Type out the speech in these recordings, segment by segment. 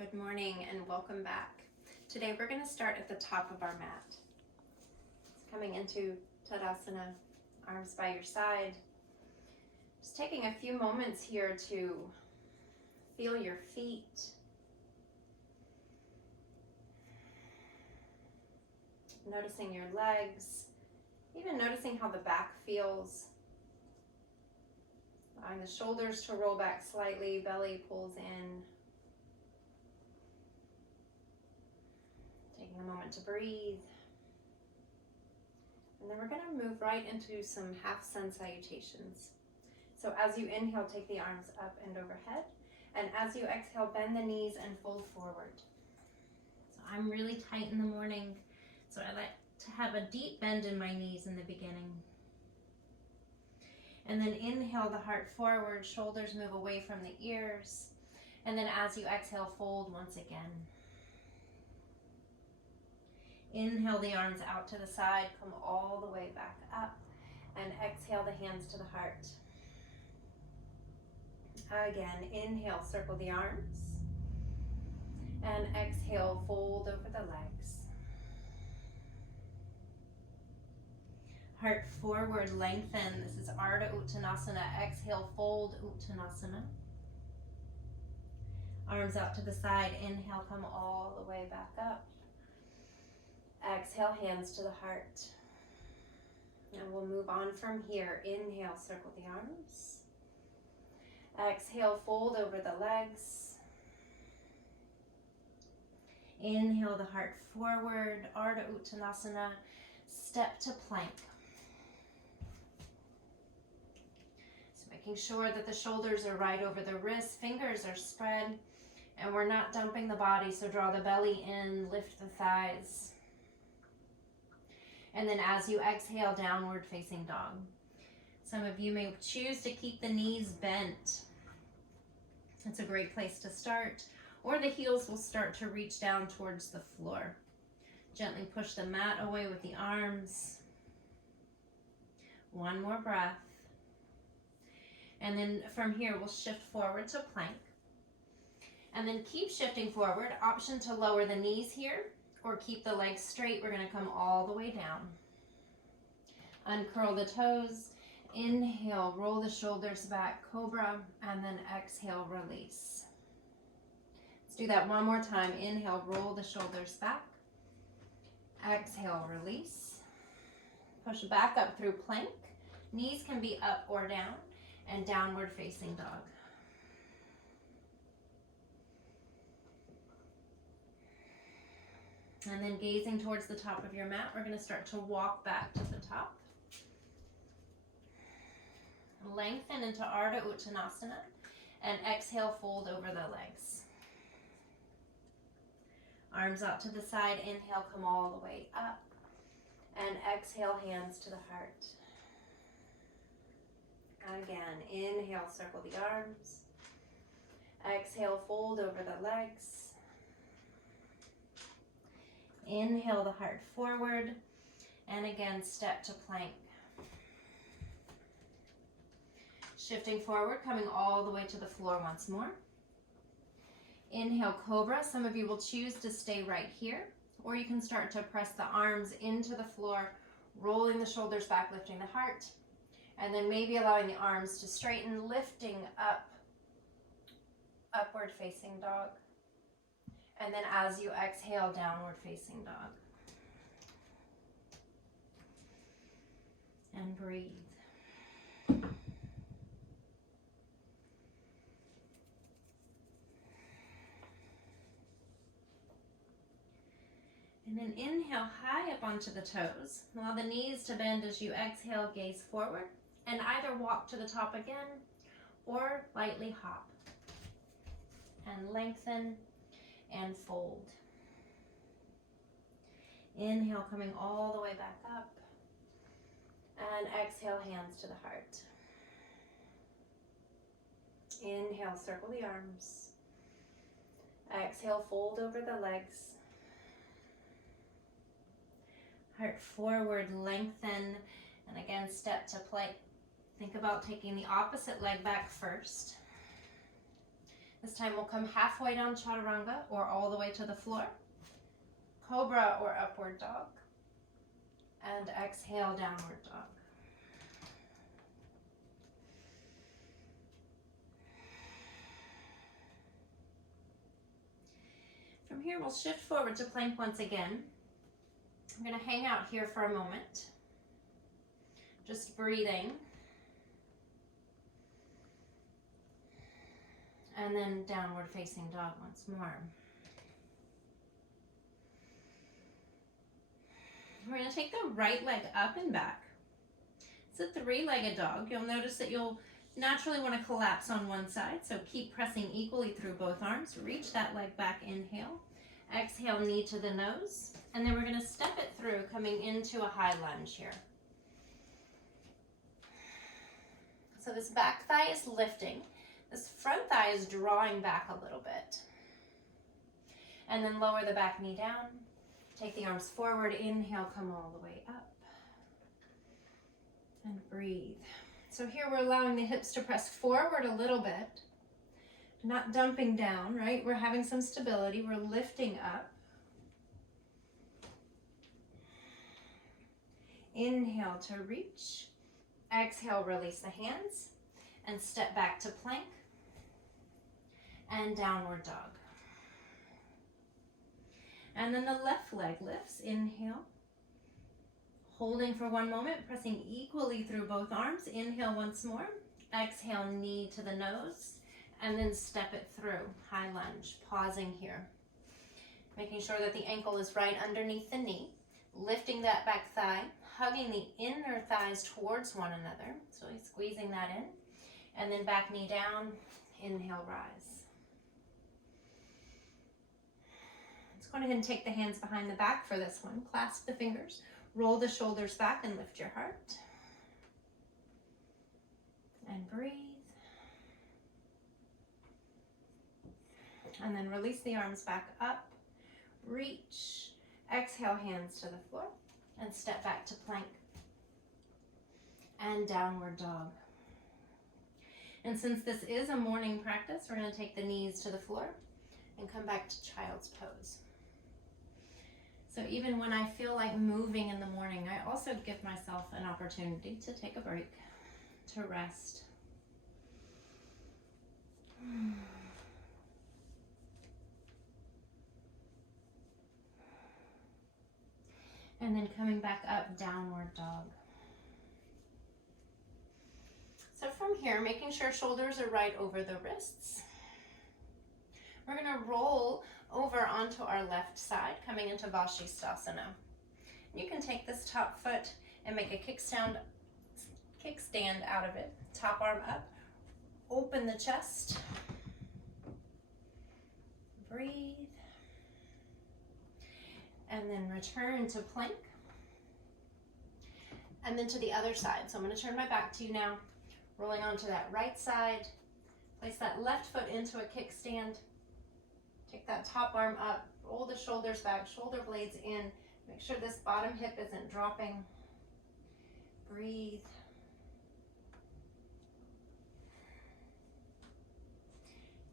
Good morning and welcome back. Today we're going to start at the top of our mat. It's coming into Tadasana, arms by your side. Just taking a few moments here to feel your feet. Noticing your legs, even noticing how the back feels. Allowing the shoulders to roll back slightly, belly pulls in. Taking a moment to breathe. And then we're going to move right into some half sun salutations. So as you inhale, take the arms up and overhead. And as you exhale, bend the knees and fold forward. So I'm really tight in the morning, so I like to have a deep bend in my knees in the beginning. And then inhale the heart forward, shoulders move away from the ears. And then as you exhale, fold once again. Inhale the arms out to the side, come all the way back up, and exhale the hands to the heart. Again, inhale, circle the arms, and exhale, fold over the legs. Heart forward, lengthen. This is Ardha Uttanasana. Exhale, fold Uttanasana. Arms out to the side, inhale, come all the way back up. Exhale, hands to the heart. And we'll move on from here. Inhale, circle the arms. Exhale, fold over the legs. Inhale the heart forward, Ardha Uttanasana. Step to plank. So making sure that the shoulders are right over the wrists, fingers are spread, and we're not dumping the body, so draw the belly in, lift the thighs. And then as you exhale, downward facing dog. Some of you may choose to keep the knees bent. It's a great place to start. Or the heels will start to reach down towards the floor. Gently push the mat away with the arms. One more breath. And then from here, we'll shift forward to plank. And then keep shifting forward. Option to lower the knees here, or keep the legs straight. We're going to come all the way down. Uncurl the toes. Inhale, roll the shoulders back, cobra, and then exhale, release. Let's do that one more time. Inhale, roll the shoulders back. Exhale, release. Push back up through plank. Knees can be up or down, and downward facing dog. And then gazing towards the top of your mat, we're going to start to walk back to the top. Lengthen into Ardha Uttanasana and exhale, fold over the legs. Arms out to the side, inhale, come all the way up. And exhale, hands to the heart. Again, inhale, circle the arms. Exhale, fold over the legs. Inhale the heart forward, and again, step to plank. Shifting forward, coming all the way to the floor once more. Inhale, cobra. Some of you will choose to stay right here, or you can start to press the arms into the floor, rolling the shoulders back, lifting the heart, and then maybe allowing the arms to straighten, lifting up, upward facing dog. And then as you exhale, downward facing dog. And breathe. And then inhale high up onto the toes. Allow the knees to bend as you exhale, gaze forward. And either walk to the top again or lightly hop. And lengthen and fold. Inhale, coming all the way back up. And exhale, hands to the heart. Inhale, circle the arms. Exhale, fold over the legs. Heart forward, lengthen, and again, step to plank. Think about taking the opposite leg back first. This time we'll come halfway down chaturanga or all the way to the floor. Cobra or upward dog. And exhale, downward dog. From here, we'll shift forward to plank once again. I'm going to hang out here for a moment. Just breathing. And then downward facing dog once more. We're going to take the right leg up and back. It's a three-legged dog. You'll notice that you'll naturally want to collapse on one side, so keep pressing equally through both arms. Reach that leg back, inhale. Exhale, knee to the nose. And then we're going to step it through, coming into a high lunge here. So this back thigh is lifting. This front thigh is drawing back a little bit. And then lower the back knee down. Take the arms forward. Inhale, come all the way up. And breathe. So here we're allowing the hips to press forward a little bit. Not dumping down, right? We're having some stability. We're lifting up. Inhale to reach. Exhale, release the hands. And step back to plank. And downward dog. And then the left leg lifts. Inhale. Holding for one moment, pressing equally through both arms. Inhale once more. Exhale, knee to the nose. And then step it through. High lunge. Pausing here. Making sure that the ankle is right underneath the knee. Lifting that back thigh. Hugging the inner thighs towards one another. So squeezing that in. And then back knee down. Inhale, rise. Let's go ahead and take the hands behind the back for this one. Clasp the fingers. Roll the shoulders back and lift your heart. And breathe. And then release the arms back up. Reach. Exhale, hands to the floor. And step back to plank. And downward dog. And since this is a morning practice, we're going to take the knees to the floor and come back to child's pose. So even when I feel like moving in the morning, I also give myself an opportunity to take a break, to rest. And then coming back up, downward dog. So from here, making sure shoulders are right over the wrists. We're going to roll over onto our left side, coming into Vashisthasana. You can take this top foot and make a kickstand out of it. Top arm up, open the chest, breathe, and then return to plank, and then to the other side. So I'm going to turn my back to you now, rolling onto that right side, place that left foot into a kickstand. Take that top arm up, roll the shoulders back, shoulder blades in. Make sure this bottom hip isn't dropping. Breathe.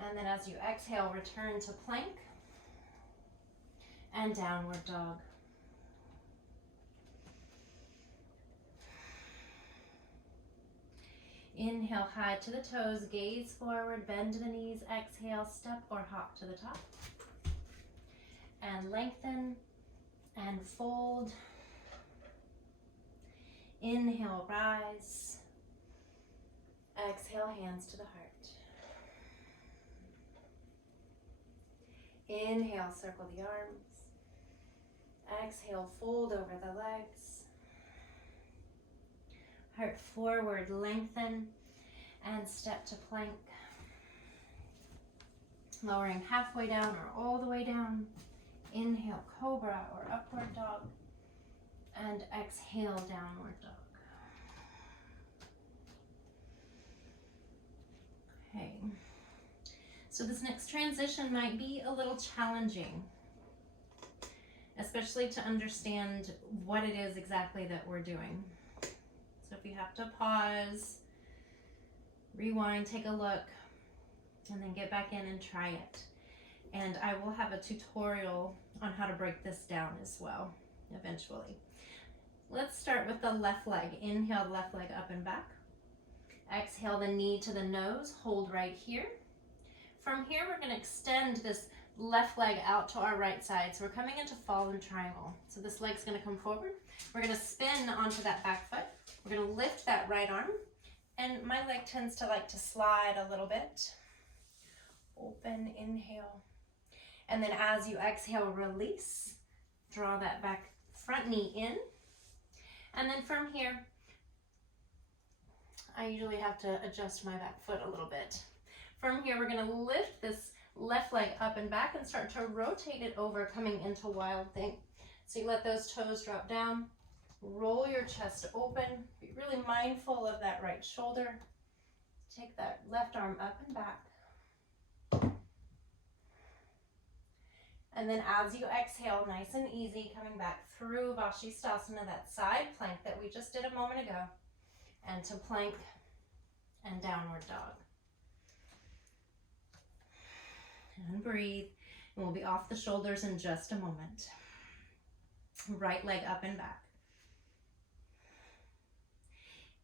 And then as you exhale, return to plank and downward dog. Inhale, high to the toes, gaze forward, bend the knees, exhale, step or hop to the top. And lengthen and fold. Inhale, rise. Exhale, hands to the heart. Inhale, circle the arms. Exhale, fold over the legs. Heart forward, lengthen, and step to plank. Lowering halfway down or all the way down. Inhale, cobra or upward dog. And exhale, downward dog. Okay. So this next transition might be a little challenging, especially to understand what it is exactly that we're doing. So if you have to pause, rewind, take a look, And then get back in and try it. And I will have a tutorial on how to break this down as well, eventually. Let's start with the left leg. Inhale, left leg up and back. Exhale the knee to the nose, hold right here. From here, we're gonna extend this left leg out to our right side. So we're coming into fallen triangle. So this leg's gonna come forward. We're gonna spin onto that back foot. We're gonna lift that right arm. And my leg tends to like to slide a little bit. Open, inhale. And then as you exhale, release. Draw that back front knee in. And then from here, I usually have to adjust my back foot a little bit. From here, we're gonna lift this left leg up and back and start to rotate it over, coming into wild thing. So you let those toes drop down, roll your chest open, be really mindful of that right shoulder. Take that left arm up and back. And then as you exhale, nice and easy, coming back through Vashisthasana, that side plank that we just did a moment ago, and to plank and downward dog. And breathe. And we'll be off the shoulders in just a moment. Right leg up and back.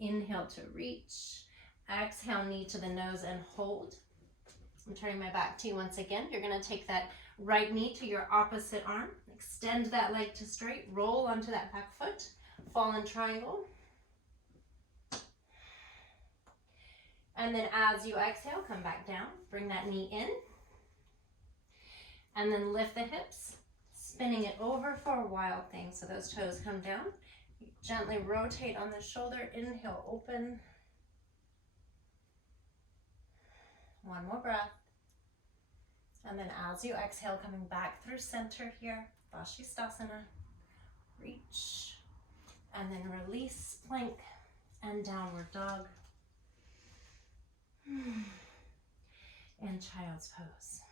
Inhale to reach. Exhale, knee to the nose and hold. I'm turning my back to you once again. You're going to take that right knee to your opposite arm. Extend that leg to straight. Roll onto that back foot. Fallen triangle. And then as you exhale, come back down. Bring that knee in. And then lift the hips, spinning it over for a wild thing. So those toes come down. Gently rotate on the shoulder. Inhale, open. One more breath. And then as you exhale, coming back through center here, Vashisthasana. Reach. And then release, plank, and downward dog. And child's pose.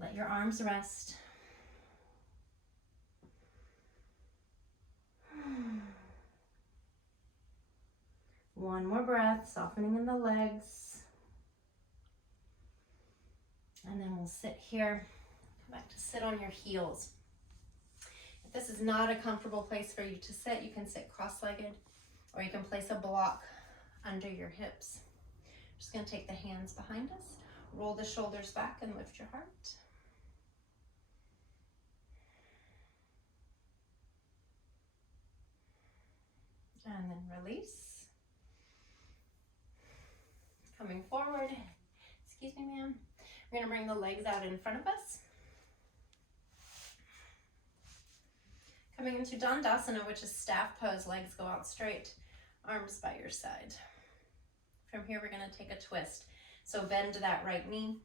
Let your arms rest. One more breath, softening in the legs. And then we'll sit here. Come back to sit on your heels. If this is not a comfortable place for you to sit, you can sit cross-legged, or you can place a block under your hips. Just going to take the hands behind us, roll the shoulders back and lift your heart. And then release. Coming forward. Excuse me, ma'am. We're going to bring the legs out in front of us. Coming into Dandasana, which is staff pose. Legs go out straight, arms by your side. From here, we're going to take a twist. So bend that right knee.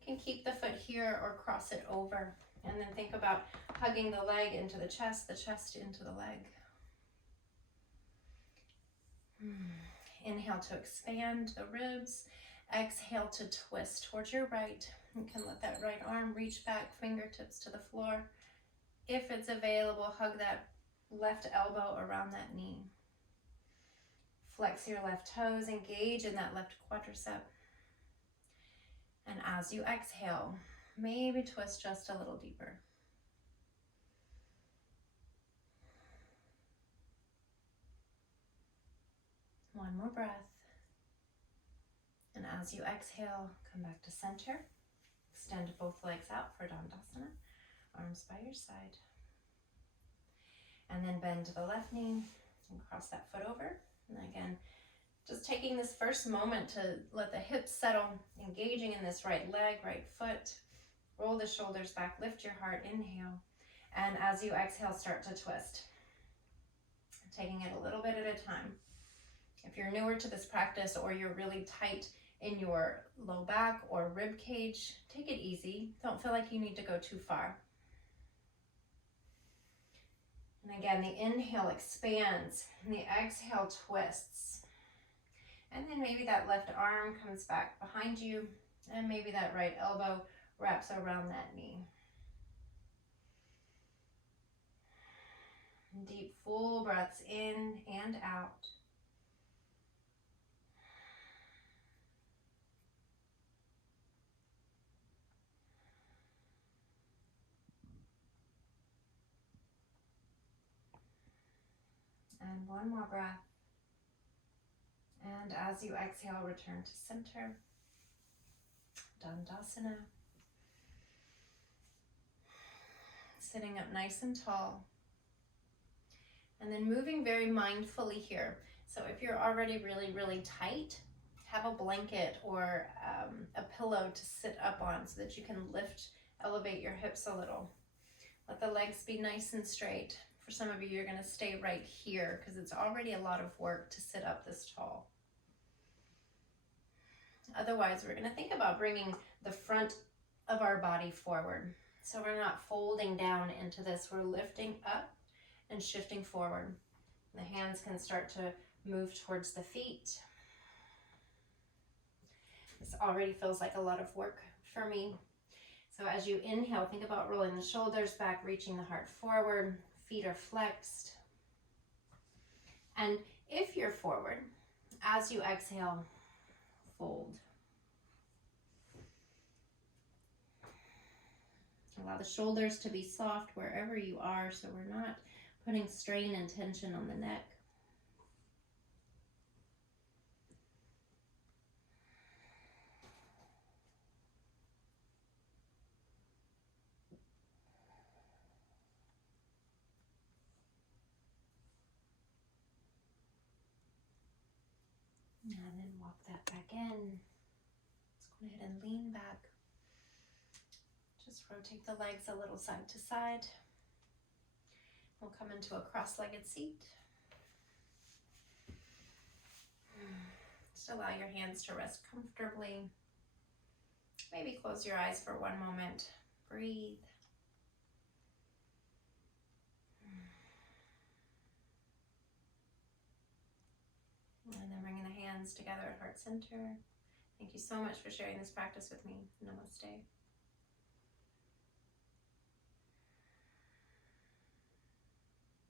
You can keep the foot here or cross it over. And then think about hugging the leg into the chest into the leg. Inhale to expand the ribs. Exhale to twist towards your right. You can let that right arm reach back, fingertips to the floor. If it's available, hug that left elbow around that knee. Flex your left toes, engage in that left quadricep. And as you exhale, maybe twist just a little deeper. One more breath. And as you exhale, come back to center. Extend both legs out for Dandasana. Arms by your side. And then bend to the left knee and cross that foot over. And again, just taking this first moment to let the hips settle, engaging in this right leg, right foot. Roll the shoulders back, lift your heart, inhale. And as you exhale, start to twist. Taking it a little bit at a time. If you're newer to this practice or you're really tight in your low back or rib cage, take it easy. Don't feel like you need to go too far. And again, the inhale expands and the exhale twists. And then maybe that left arm comes back behind you and maybe that right elbow wraps around that knee. Deep, full breaths in and out. And one more breath. And as you exhale, return to center. Dandasana. Sitting up nice and tall. And then moving very mindfully here. So if you're already really, really tight, have a blanket or a pillow to sit up on so that you can elevate your hips a little. Let the legs be nice and straight. For some of you, you're going to stay right here because it's already a lot of work to sit up this tall. Otherwise, we're going to think about bringing the front of our body forward. So we're not folding down into this. We're lifting up and shifting forward. The hands can start to move towards the feet. This already feels like a lot of work for me. So as you inhale, think about rolling the shoulders back, reaching the heart forward. Feet are flexed. And if you're forward, as you exhale, fold. Allow the shoulders to be soft wherever you are, so we're not putting strain and tension on the neck. And then walk that back in. Let's go ahead and lean back. Just rotate the legs a little side to side. We'll come into a cross-legged seat. Just allow your hands to rest comfortably. Maybe close your eyes for one moment. Breathe. And then bringing the hands together at heart center. Thank you so much for sharing this practice with me. Namaste.